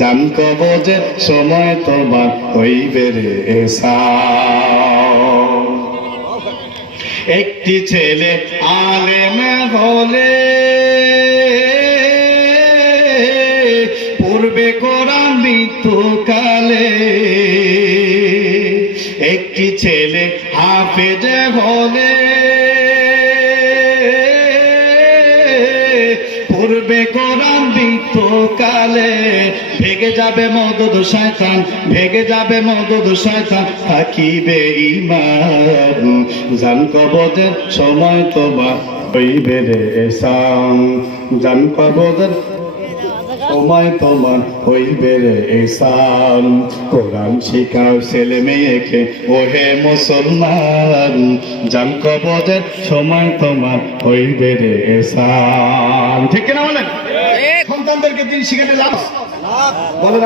জান কবজের সময় তোমার হইবে রে এসান। একটি ছেলে আলেম হলে পূর্বে কোরআন মৃত্যুকালে, একটি ছেলে হাফেজ হলে পূর্বে কোরআন মৃত্যুকালে, ভেগে যাবে মদদ শয়তান, ভেগে যাবে মদদ শয়তান, থাকিবে ঈমান। জান কবজের সময় তোমার হইবে রে এসান, জান কবজের সময় তোমার হইবে রে এসান। কোরআন শিখাও ছেলে মেয়েকে ওহে মুসলমান, জান কবজের সময় তোমার হইবে রে এসান। ঠিক কিনা বলেন? সন্তানদেরকে দিন শিখাতে লাভ বলেন।